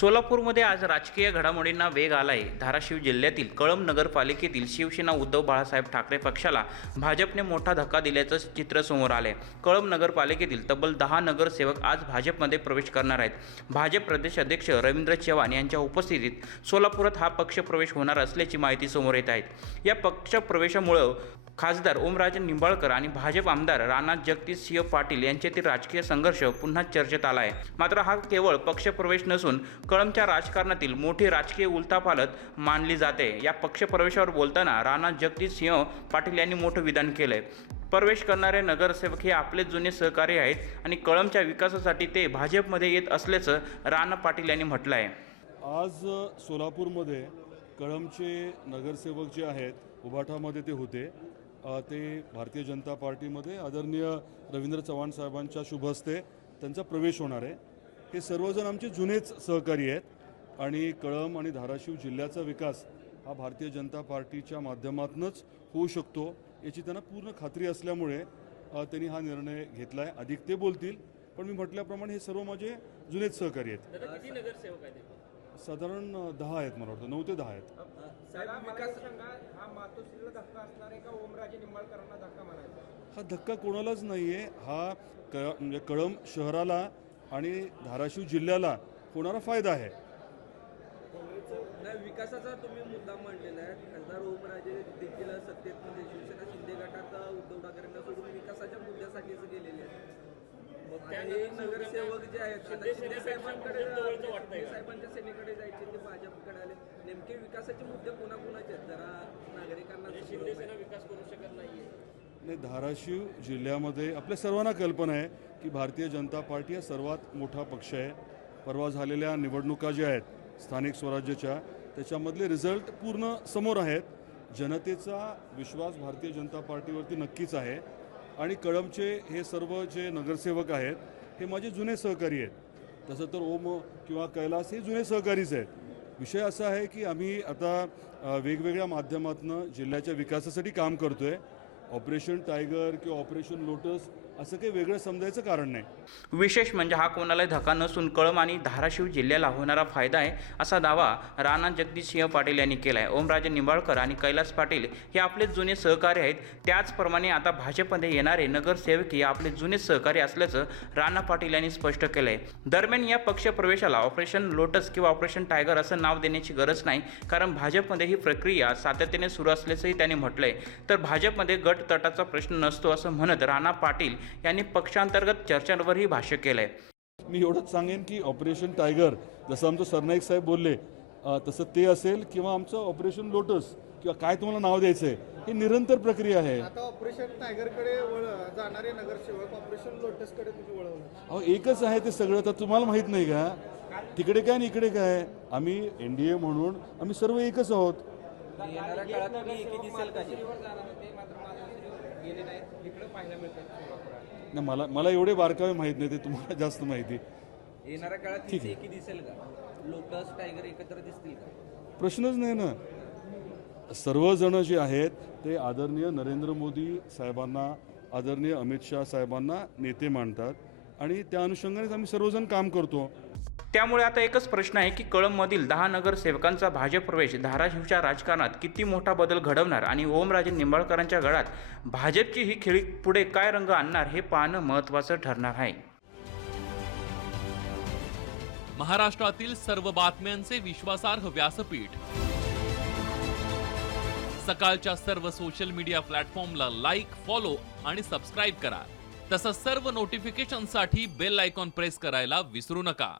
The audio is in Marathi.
सोलापूरमध्ये आज राजकीय घडामोडींना वेग आलाय। धाराशिव जिल्ह्यातील कळंब नगरपालिकेतील शिवसेना उद्धव बाळासाहेब ठाकरे पक्षाला भाजपने मोठा धक्का दिल्याचं चित्र समोर आले। कळंब नगरपालिकेतील तब्बल 10 नगरसेवक आज भाजपमध्ये प्रवेश करणार आहेत। भाजप प्रदेश अध्यक्ष रवींद्र चव्हाण यांच्या उपस्थितीत सोलापुरात हा पक्ष प्रवेश होणार असल्याची माहिती समोर येत आहे। या पक्ष प्रवेशामुळे खासदार ओमराजे निंबाळकर आणि भाजप आमदार राणा जगजितसिंह पाटील यांच्यातील राजकीय संघर्ष पुन्हा चर्चेत आला आहे। मात्र हा केवळ पक्षप्रवेश नसून कळंबच्या राजकारणातील मोठी राजकीय उलथापालथ मानली जाते। या पक्षप्रवेशावर बोलताना राणा जगजितसिंह पाटील यांनी मोठं विधान केलंय। प्रवेश करणारे नगरसेवक हे आपले जुने सहकारी आहेत आणि कळंबच्या विकासासाठी ते भाजपमध्ये येत असल्याचं राणा पाटील यांनी म्हटलं आहे। आज सोलापूरमध्ये कळंबचे नगरसेवक जे आहेत उभाठामध्ये ते होते, ते भारतीय जनता पार्टीमध्ये आदरणीय रवींद्र चव्हाण साहेबांच्या शुभ हस्ते त्यांचा प्रवेश होणार आहे। हे सर्वजण आमचे जुनेच सहकारी आहेत आणि कळंब आणि धाराशिव जिल्ह्याचा विकास हा भारतीय जनता पार्टीच्या माध्यमातूनच होऊ शकतो याची त्यांना पूर्ण खात्री असल्यामुळे त्यांनी हा निर्णय घेतला आहे। अधिक ते बोलतील, पण मी म्हटल्याप्रमाणे हे सर्व माझे जुनेच सहकारी आहेत। किती नगरसेवक आहेत? साधारण 10 आहेत, मला वाटतं 9 ते 10 आहेत। हा मातोश्रीला धक्का असणार आहे का ओमराजे निंबाळकरांना धक्का म्हणायचा? हा धक्का कोणालाच नाही आहे। हा म्हणजे कळंब शहराला आणि धाराशिव जिल्ह्याला होणारा फायदा आहे। विकासाचा तुम्ही मुद्दा मांडलेला आहे। खासदार ओमराजे देखील सत्तेत म्हणजे शिवसेना शिंदे गटात उद्धव ठाकरेंना सोडून विकासाच्या मुद्द्यासाठीच गेलेले आहेत। हे नगरसेवक जे आहेत शिंदे साहेबांच्या सेनेकडे जायचे, ते भाजपकडे आले। नेमके विकासाचे मुद्दे कोणाकोणाचे आहेत? जरा नागरिकांना शिंदे सेना विकास करू शकत नाहीये। नाही, धाराशिव जिल्ह्यामध्ये आपल्या सर्वांना कल्पना आहे की भारतीय जनता पार्टी हा सर्वात मोठा पक्ष आहे। परवा झालेल्या निवडणुका ज्या आहेत स्थानिक स्वराज्याच्या, त्याच्यामधले रिझल्ट पूर्ण समोर आहेत। जनतेचा विश्वास भारतीय जनता पार्टीवरती नक्कीच आहे आणि कळंबचे हे सर्व जे नगरसेवक आहेत हे माझे जुने सहकारी आहेत। तसं तर ओम किंवा कैलास हे जुने सहकारीच आहेत। विषय असा आहे की आम्ही आता वेगवेगळ्या माध्यमातून जिल्ह्याच्या विकासासाठी काम करतो आहे। ऑपरेशन टायगर किंवा ऑपरेशन लोटस असं काही वेगळं समजायचं कारण नाही। विशेष म्हणजे हा कोणालाही धक्का नसून कळंब आणि धाराशिव जिल्ह्याला होणारा फायदा आहे असा दावा राणा जगजितसिंह पाटील यांनी केला आहे। ओमराजे निंबाळकर आणि कैलास पाटील हे आपले जुने सहकारी आहेत। त्याचप्रमाणे आता भाजपमध्ये येणारे नगरसेवक हे आपले जुने सहकारी असल्याचं राणा पाटील यांनी स्पष्ट केलं आहे। दरम्यान या पक्षप्रवेशाला ऑपरेशन लोटस किंवा ऑपरेशन टायगर असं नाव देण्याची गरज नाही, कारण भाजपमध्ये ही प्रक्रिया सातत्याने सुरू असल्याचंही त्यांनी म्हटलंय। तर भाजपमध्ये गट तटाचा प्रश्न नसतो असं म्हणत राणा पाटील यांनी पक्षांतर्गत चर्चांवरही भाष्य केलंय। मी एवढंच सांगेन की ऑपरेशन टायगर जसं आमचं सरनाईक साहेब बोलले तसं ते असेल किंवा आमचं ऑपरेशन लोटस किंवा काय तुम्हाला नाव द्यायचं आहे, ही निरंतर प्रक्रिया आहे। आता ऑपरेशन टायगरकडे जाणारे नगरसेवक ऑपरेशन लोटसकडे तुम्ही वळवलं। अहो एकच आहे ते सगळं, तर तुम्हाला माहीत नाही का तिकडे काय आणि इकडे काय? आम्ही NDA म्हणून आम्ही सर्व एकच आहोत। येणाऱ्या काळात तुम्ही एकी दिसेल का? गेले नाहीत, इकडे पाहायला मिळतात। नाही, मला एवढे बारकावे माहीत नाही, ते तुम्हाला जास्त माहिती। येणाऱ्या काळात एकी दिसेल का? लोटस टायगर एकत्र दिसतील का? प्रश्नच नाही ना। सर्वजण जे आहेत ते आदरणीय नरेंद्र मोदी साहेबांना, आदरणीय अमित शाह साहेबांना नेते मानतात आणि त्या अनुषंगानेच आम्ही सर्वजण काम करतो। त्यामुळे आता एकच प्रश्न आहे की कळंबमधील 10 नगरसेवकांचा भाजप प्रवेश धाराशिवच्या राजकारणात किती मोठा बदल घडवणार आणि ओमराजे निंबाळकरांच्या गळात भाजपची ही खेळी पुढे काय रंग आणणार हे पाहणं महत्त्वाचं ठरणार आहे। महाराष्ट्रातील सर्व बातम्यांचे विश्वासार्ह व्यासपीठ, सकाळच्या सर्व सोशल मीडिया प्लॅटफॉर्मला लाईक, फॉलो आणि सबस्क्राईब करा। तसंच सर्व नोटिफिकेशनसाठी बेल आयकॉन प्रेस करायला विसरू नका।